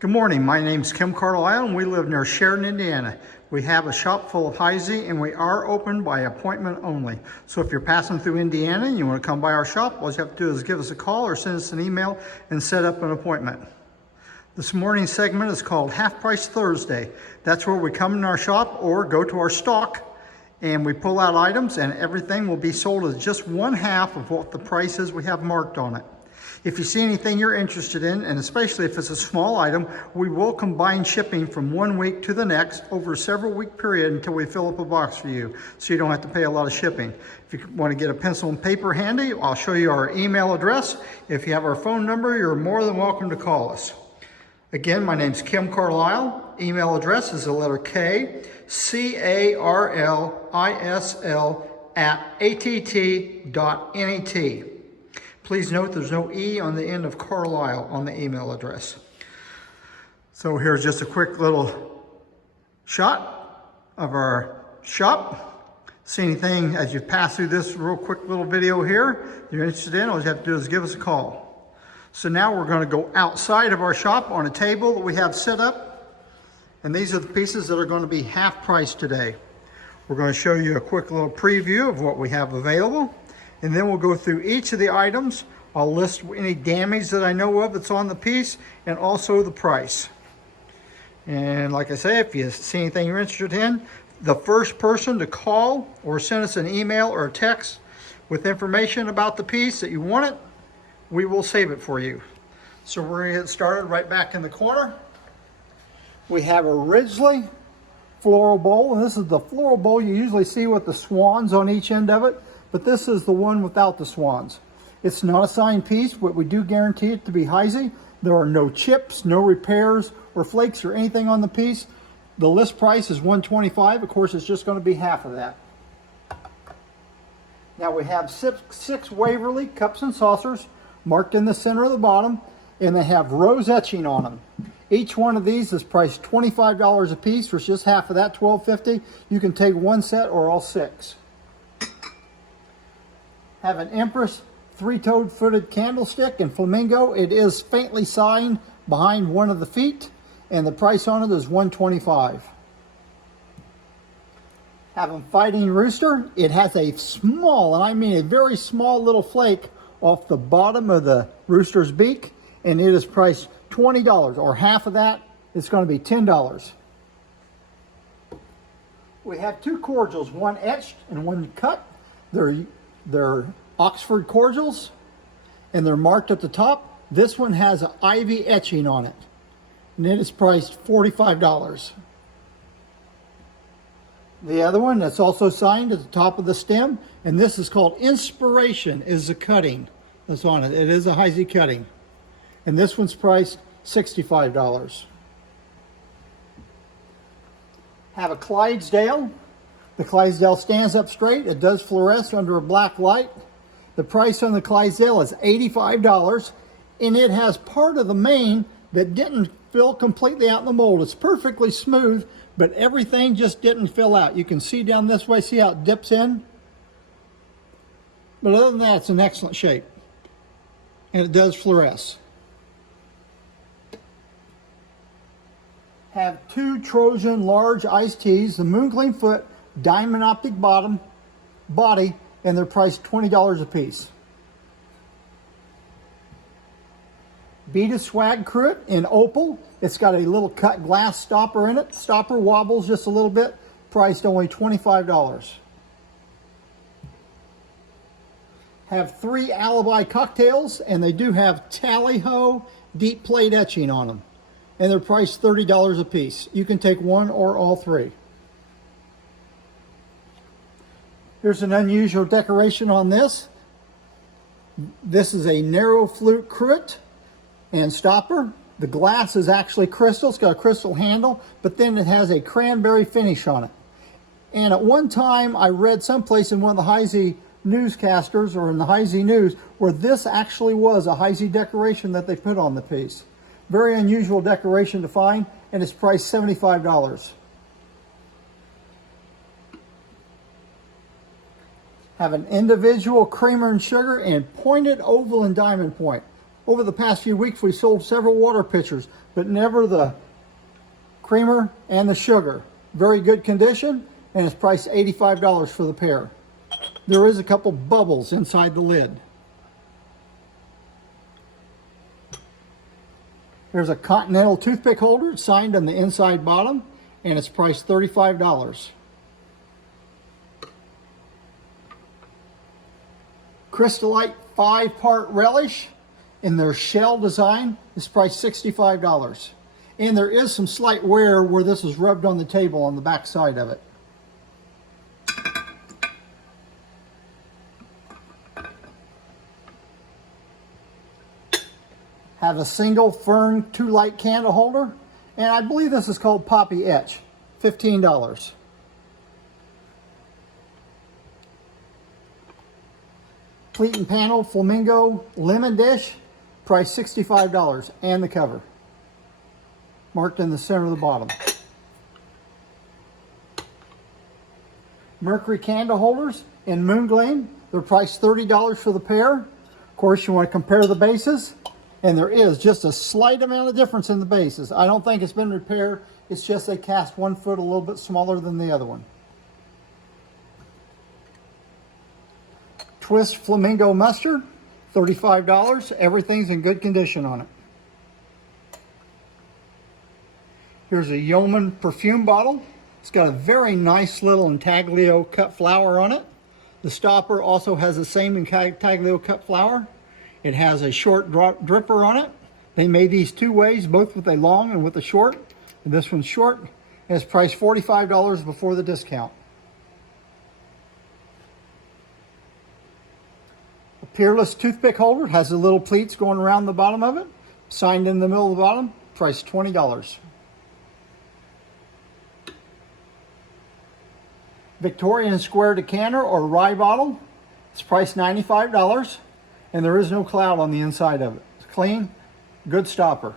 Good morning, my name's Kim Carlisle and we live near Sheridan, Indiana. We have a shop full of Heisey and we are open by appointment only. So if you're passing through Indiana and you want to come by our shop, all you have to do is give us a call or send us an email and set up an appointment. This morning's segment is called Half Price Thursday. That's where we come in our shop or go to our stock and we pull out items and everything will be sold as just one half of what the price is we have marked on it. If you see anything you're interested in, and especially if it's a small item, we will combine shipping from one week to the next over a several week period until we fill up a box for you, so you don't have to pay a lot of shipping. If you want to get a pencil and paper handy, I'll show you our email address. If you have our phone number, you're more than welcome to call us. Again, my name's Kim Carlisle. Email address is the letter K, CARLISL@att.net. Please note there's no E on the end of Carlisle on the email address. So here's just a quick little shot of our shop. See anything as you pass through this real quick little video here you're interested in, all you have to do is give us a call. So now we're going to go outside of our shop on a table that we have set up. And these are the pieces that are going to be half price today. We're going to show you a quick little preview of what we have available. And then we'll go through each of the items. I'll list any damage that I know of that's on the piece and also the price. And like I say, if you see anything you're interested in, the first person to call or send us an email or a text with information about the piece that you want it, we will save it for you. So we're gonna get started right back in the corner. We have a Ridgely floral bowl, and this is the floral bowl you usually see with the swans on each end of it. But this is the one without the swans. It's not a signed piece, but we do guarantee it to be Heisey. There are no chips, no repairs or flakes or anything on the piece. The list price is $125. Of course, it's just going to be half of that. Now we have six Waverly cups and saucers marked in the center of the bottom, and they have rose etching on them. Each one of these is priced $25 a piece, for just half of that, $12.50. You can take one set or all six. Have an Empress three-toed footed candlestick in flamingo. It is faintly signed behind one of the feet, and the price on it is $125. Have a Fighting Rooster. It has a small, and I mean a very small little flake off the bottom of the rooster's beak, and it is priced $20, or half of that, it's going to be $10. We have two cordials, one etched and one cut. They're Oxford cordials, and they're marked at the top. This one has an ivy etching on it, and it is priced $45. The other one that's also signed at the top of the stem, and this is called Inspiration, is the cutting that's on it. It is a Heisey cutting, and this one's priced $65. Have a Clydesdale. The Clydesdale stands up straight. It does fluoresce under a black light. The price on the Clydesdale is $85, and it has part of the mane that didn't fill completely out in the mold. It's perfectly smooth, but everything just didn't fill out. You can see down this way, see how it dips in? But other than that, it's in excellent shape, and it does fluoresce. Have two Trojan large iced teas, the Moon Gleam Foot, diamond optic body, and they're priced $20 a piece. Beaded Swag Cruet in opal. It's got a little cut glass stopper in it. Stopper wobbles just a little bit, priced only $25. Have three Alibi cocktails, and they do have tally-ho deep plate etching on them, and they're priced $30 a piece. You can take one or all three. Here's an unusual decoration on this. This is a narrow flute cruet and stopper. The glass is actually crystal. It's got a crystal handle, but then it has a cranberry finish on it. And at one time, I read someplace in one of the Heisey newscasters or in the Heisey News where this actually was a Heisey decoration that they put on the piece. Very unusual decoration to find, and it's priced $75. Have an individual creamer and sugar and pointed oval and diamond point. Over the past few weeks, we sold several water pitchers, but never the creamer and the sugar. Very good condition, and it's priced $85 for the pair. There is a couple bubbles inside the lid. There's a Continental toothpick holder signed on the inside bottom, and it's priced $35. Crystallite 5-part relish in their shell design is priced $65. And there is some slight wear where this is rubbed on the table on the back side of it. Have a single fern 2-light candle holder, and I believe this is called Poppy Etch, $15. Pleat and panel flamingo lemon dish, priced $65, and the cover, marked in the center of the bottom. Mercury candle holders in moon gleam, they're priced $30 for the pair. Of course, you want to compare the bases. And there is just a slight amount of difference in the bases. I don't think it's been repaired. It's just they cast one foot a little bit smaller than the other one. Twist Flamingo Mustard, $35. Everything's in good condition on it. Here's a Yeoman perfume bottle. It's got a very nice little intaglio cut flower on it. The stopper also has the same intaglio cut flower. It has a short dripper on it. They made these two ways, both with a long and with a short. And this one's short, and it's priced $45 before the discount. A Peerless toothpick holder has the little pleats going around the bottom of it. Signed in the middle of the bottom, priced $20. Victorian Square decanter or rye bottle. It's priced $95. And there is no cloud on the inside of it. It's clean, good stopper.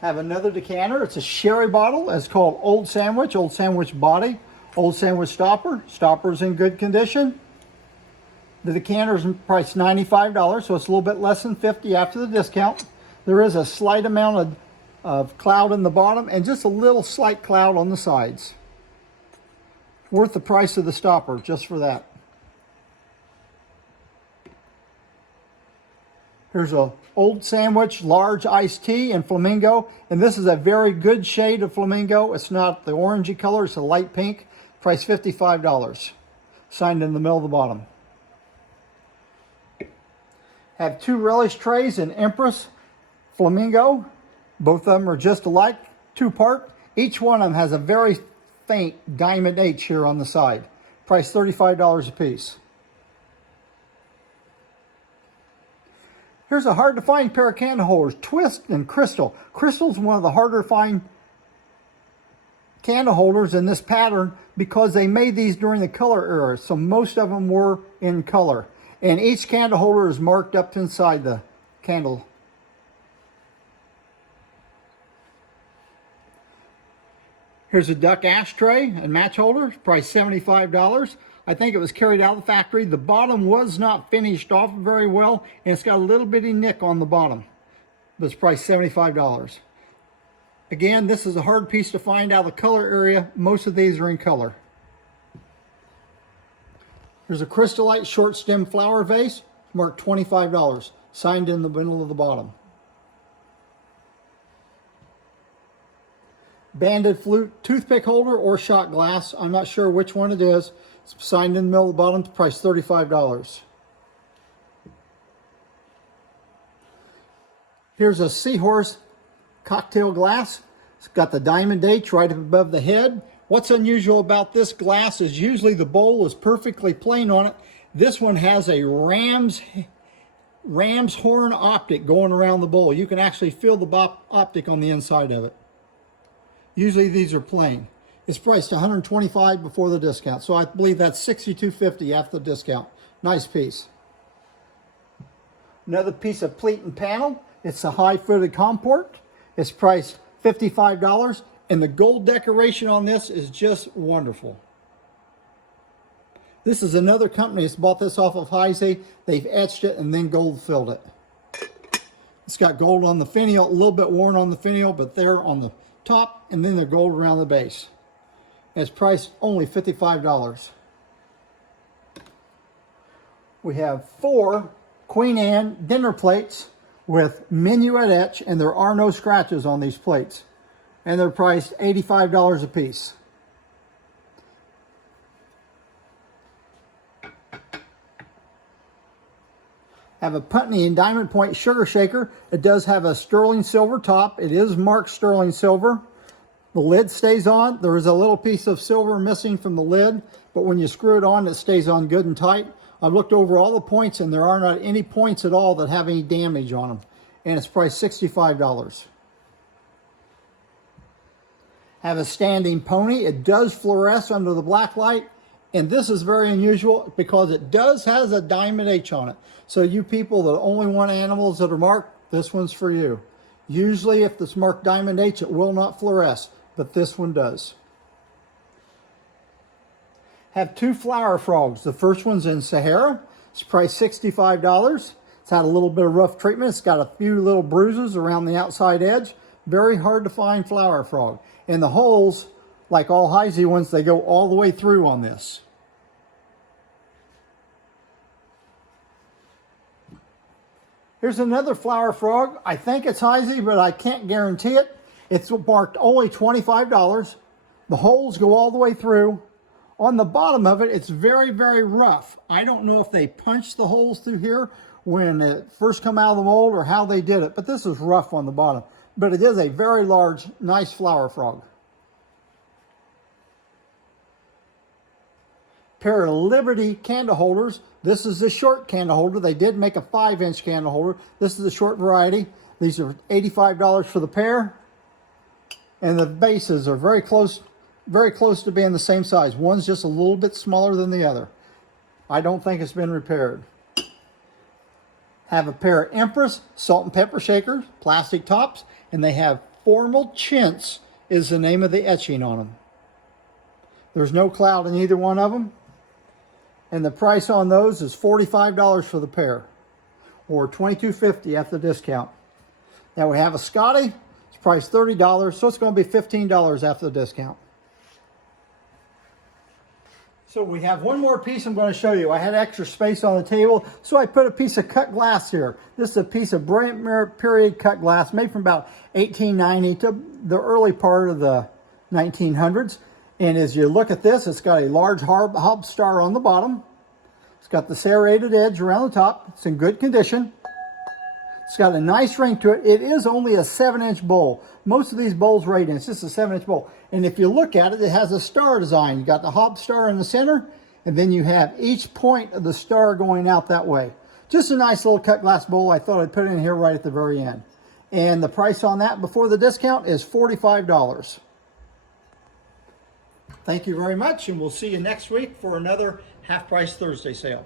Have another decanter. It's a sherry bottle. It's called Old Sandwich body, Old Sandwich stopper. Stopper's in good condition. The decanter is priced $95, so it's a little bit less than $50 after the discount. There is a slight amount of cloud in the bottom and just a little slight cloud on the sides. Worth the price of the stopper just for that. Here's a Old Sandwich large iced tea in flamingo, and this is a very good shade of flamingo. It's not the orangey color, it's a light pink. Price $55. Signed in the middle of the bottom. Have 2 relish trays in Empress flamingo. Both of them are just alike, 2-part. Each one of them has a very faint diamond H here on the side. Price $35 a piece. Here's a hard to find pair of candle holders, Twist and Crystal. Crystal's one of the harder to find candle holders in this pattern because they made these during the color era, so most of them were in color. And each candle holder is marked up inside the candle. Here's a duck ashtray and match holder, priced $75. I think it was carried out of the factory. The bottom was not finished off very well, and it's got a little bitty nick on the bottom, but it's priced $75. Again, this is a hard piece to find out of the color area. Most of these are in color. There's a Crystallite short stem flower vase, marked $25, signed in the middle of the bottom. Banded flute toothpick holder or shot glass. I'm not sure which one it is. It's signed in the middle of the bottom, price $35. Here's a Seahorse cocktail glass. It's got the diamond H right up above the head. What's unusual about this glass is usually the bowl is perfectly plain on it. This one has a ram's horn optic going around the bowl. You can actually feel the optic on the inside of it. Usually these are plain. It's priced $125 before the discount, so I believe that's $62.50 after the discount. Nice piece. Another piece of pleat and panel. It's a high-footed comport. It's priced $55, and the gold decoration on this is just wonderful. This is another company that's bought this off of Heisey. They've etched it and then gold filled it. It's got gold on the finial, a little bit worn on the finial, but they're on the top, and then they're gold around the base. It's priced only $55. We have 4 Queen Anne dinner plates with minuet etch, and there are no scratches on these plates. And they're priced $85 a piece. Have a Putney and Diamond Point sugar shaker. It does have a sterling silver top. It is marked sterling silver. The lid stays on. There is a little piece of silver missing from the lid, but when you screw it on, it stays on good and tight. I've looked over all the points, and there are not any points at all that have any damage on them. And it's priced $65. Have a standing pony. It does fluoresce under the black light. And this is very unusual because it does has a diamond H on it. So you people that only want animals that are marked, this one's for you. Usually if it's marked diamond H, it will not fluoresce, but this one does. Have 2 flower frogs. The first one's in Sahara. It's priced $65. It's had a little bit of rough treatment. It's got a few little bruises around the outside edge. Very hard to find flower frog. And the holes, like all Heisey ones, they go all the way through on this. Here's another flower frog. I think it's Heisey, but I can't guarantee it. It's marked only $25. The holes go all the way through. On the bottom of it, it's very, very rough. I don't know if they punched the holes through here when it first come out of the mold or how they did it, but this is rough on the bottom. But it is a very large, nice flower frog. Pair of Liberty candle holders. This is the short candle holder. They did make a 5-inch candle holder. This is the short variety. These are $85 for the pair. And the bases are very close to being the same size. One's just a little bit smaller than the other. I don't think it's been repaired. Have a pair of Empress salt and pepper shakers, plastic tops, and they have Formal Chintz is the name of the etching on them. There's no cloud in either one of them. And the price on those is $45 for the pair, or $22.50 after the discount. Now we have a Scotty. It's priced $30, so it's going to be $15 after the discount. So we have one more piece I'm going to show you. I had extra space on the table, so I put a piece of cut glass here. This is a piece of brilliant period cut glass made from about 1890 to the early part of the 1900s. And as you look at this, it's got a large hob star on the bottom. It's got the serrated edge around the top. It's in good condition. It's got a nice ring to it. It is only a 7-inch bowl. Most of these bowls are 8-inch. This is a 7-inch bowl. And if you look at it, it has a star design. You got the hob star in the center, and then you have each point of the star going out that way. Just a nice little cut glass bowl. I thought I'd put it in here right at the very end. And the price on that before the discount is $45. Thank you very much, and we'll see you next week for another Half Price Thursday sale.